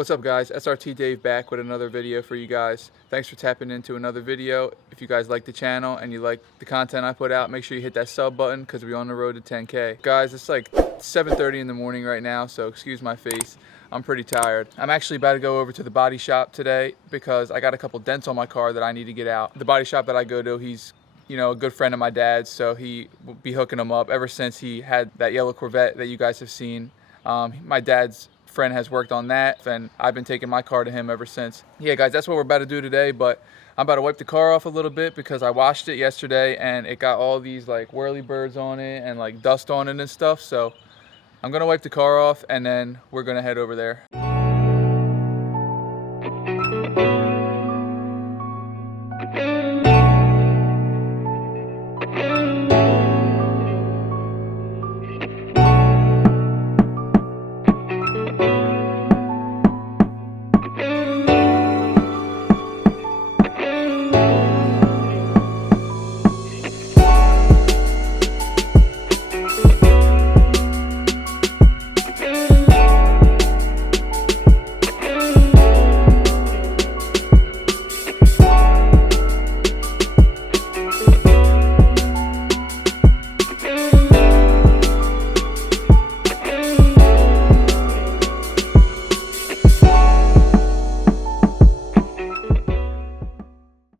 What's up guys, SRT Dave back with another video for you guys. Thanks for tapping into another video. If you guys like the channel and you like the content I put out, make sure you hit that sub button because we're on the road to 10K. Guys, it's like 7:30 in the morning right now, so excuse my face. I'm pretty tired. I'm actually about to go over to the body shop today because I got a couple dents on my car that I need to get out. The body shop that I go to, he's a good friend of my dad's, so he will be hooking them up ever since he had that yellow Corvette that you guys have seen. My dad's friend has worked on that and I've been taking my car to him ever since. Yeah guys, that's what we're about to do today, but I'm about to wipe the car off a little bit because I washed it yesterday and it got all these like whirly birds on it and like dust on it and stuff. So I'm gonna wipe the car off and then we're gonna head over there.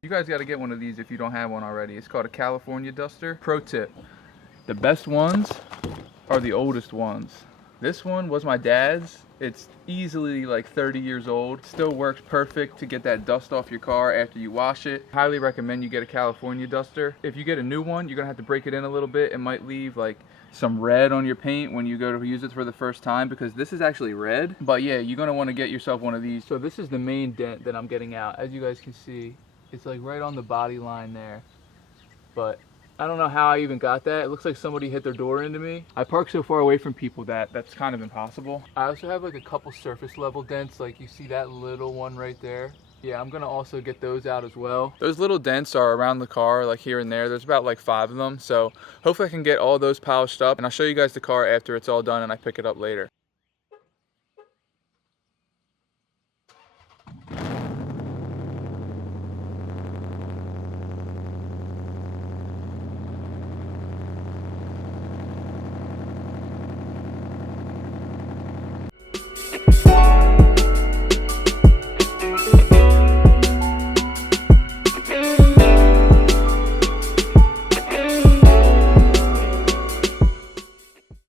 You guys got to get one of these if you don't have one already. It's called a California duster. Pro tip, the best ones are the oldest ones. This one was my dad's. It's easily like 30 years old. Still works perfect to get that dust off your car after you wash it. Highly recommend you get a California duster. If you get a new one, you're gonna have to break it in a little bit. It might leave like some red on your paint when you go to use it for the first time because this is actually red. But yeah, you're gonna want to get yourself one of these. So this is the main dent that I'm getting out. As you guys can see, it's like right on the body line there. But I don't know how I even got that. It looks like somebody hit their door into me. I park so far away from people that's kind of impossible. I also have like a couple surface level dents, like you see that little one right there. Yeah, I'm gonna also get those out as well. Those little dents are around the car, like here and there. There's about like 5 of them. So hopefully I can get all those polished up and I'll show you guys the car after it's all done and I pick it up later.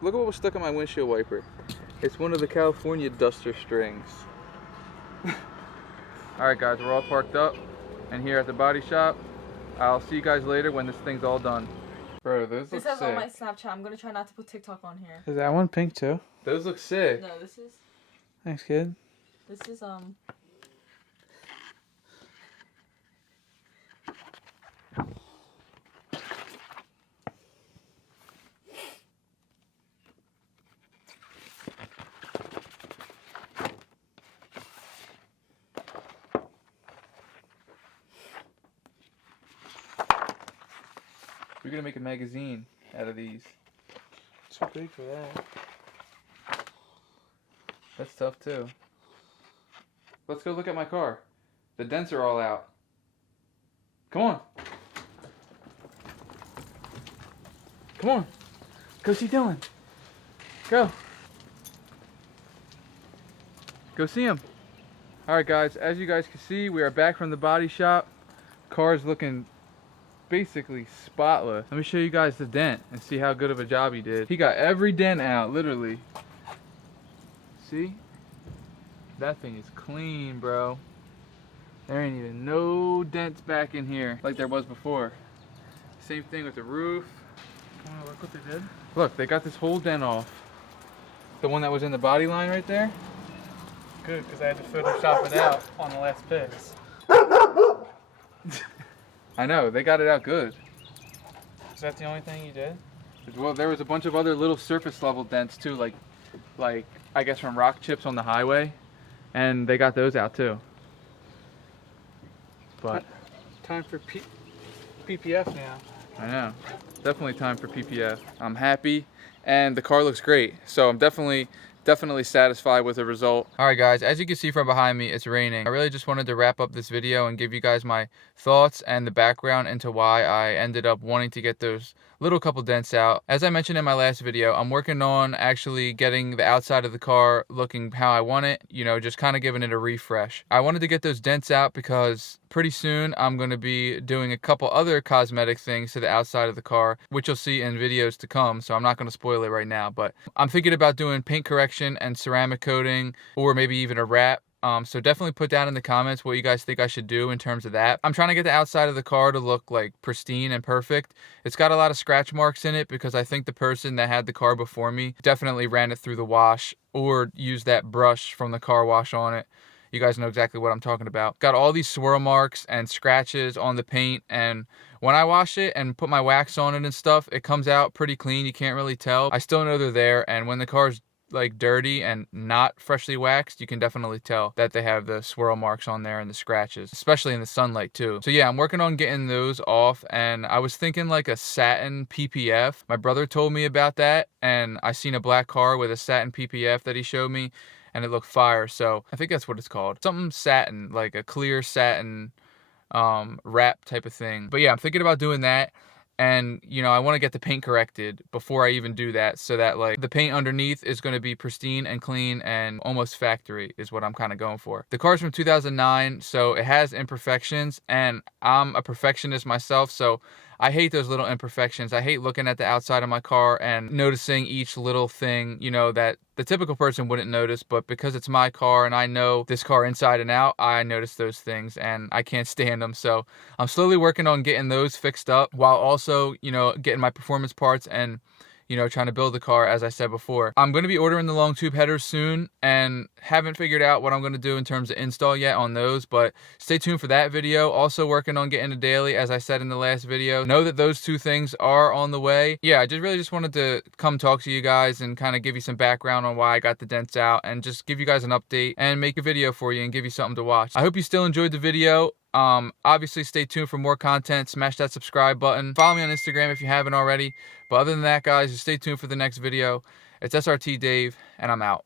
Look at what was stuck on my windshield wiper. It's one of the California duster strings. Alright guys, we're all parked up and here at the body shop. I'll see you guys later when this thing's all done. Bro, those look sick. This has on my Snapchat. I'm gonna try not to put TikTok on here. Is that one pink too? Those look sick. No, this is... Thanks, kid. This is, We're gonna make a magazine out of these. Too big for that. That's tough too. Let's go look at my car. The dents are all out. Come on. Come on. Go see Dylan. Go. Go see him. Alright guys, as you guys can see, we are back from the body shop. Car's looking basically spotless. Let me show you guys the dent and see how good of a job he did. He got every dent out, literally. See? That thing is clean, bro. There ain't even no dents back in here like there was before. Same thing with the roof. Oh, look what they did. Look, they got this whole dent off. The one that was in the body line right there. Good, because I had to Photoshop it out on the last pics. I know, they got it out good. Is that the only thing you did? Well, there was a bunch of other little surface level dents too, like I guess from rock chips on the highway, and they got those out too. But time for PPF now. I know. Definitely time for PPF. I'm happy and the car looks great. So I'm definitely definitely satisfied with the result. Alright guys, as you can see from behind me, it's raining. I really just wanted to wrap up this video and give you guys my thoughts and the background into why I ended up wanting to get those little couple dents out. As I mentioned in my last video, I'm working on actually getting the outside of the car looking how I want it, you know, just kind of giving it a refresh. I wanted to get those dents out because pretty soon I'm going to be doing a couple other cosmetic things to the outside of the car, which you'll see in videos to come, so I'm not going to spoil it right now, but I'm thinking about doing paint correction and ceramic coating, or maybe even a wrap. So definitely put down in the comments what you guys think I should do in terms of that. I'm trying to get the outside of the car to look like pristine and perfect. It's got a lot of scratch marks in it because I think the person that had the car before me definitely ran it through the wash or used that brush from the car wash on it. You guys know exactly what I'm talking about. Got all these swirl marks and scratches on the paint, and when I wash it and put my wax on it and stuff, it comes out pretty clean. You can't really tell. I still know they're there, and when the car's like dirty and not freshly waxed, you can definitely tell that they have the swirl marks on there and the scratches, especially in the sunlight too. So yeah, I'm working on getting those off, and I was thinking like a satin PPF. My brother told me about that, and I seen a black car with a satin PPF that he showed me, and it looked fire. So I think that's what it's called, something satin, like a clear satin wrap type of thing. But yeah, I'm thinking about doing that. And, you know, I want to get the paint corrected before I even do that, so that like the paint underneath is going to be pristine and clean and almost factory is what I'm kind of going for. The car's from 2009, so it has imperfections, and I'm a perfectionist myself, so I hate those little imperfections. I hate looking at the outside of my car and noticing each little thing, you know, that the typical person wouldn't notice, but because it's my car and I know this car inside and out, I notice those things and I can't stand them. So I'm slowly working on getting those fixed up while also, you know, getting my performance parts and, you know, trying to build the car, as I said before. I'm going to be ordering the long tube headers soon, and haven't figured out what I'm going to do in terms of install yet on those, but stay tuned for that video. Also working on getting a daily, as I said in the last video. Know that those two things are on the way. Yeah, I just wanted to come talk to you guys and kind of give you some background on why I got the dents out, and just give you guys an update and make a video for you and give you something to watch. I hope you still enjoyed the video. Obviously stay tuned for more content. Smash that subscribe button. Follow me on Instagram if you haven't already. But other than that, guys, just stay tuned for the next video. It's SRT Dave, and I'm out.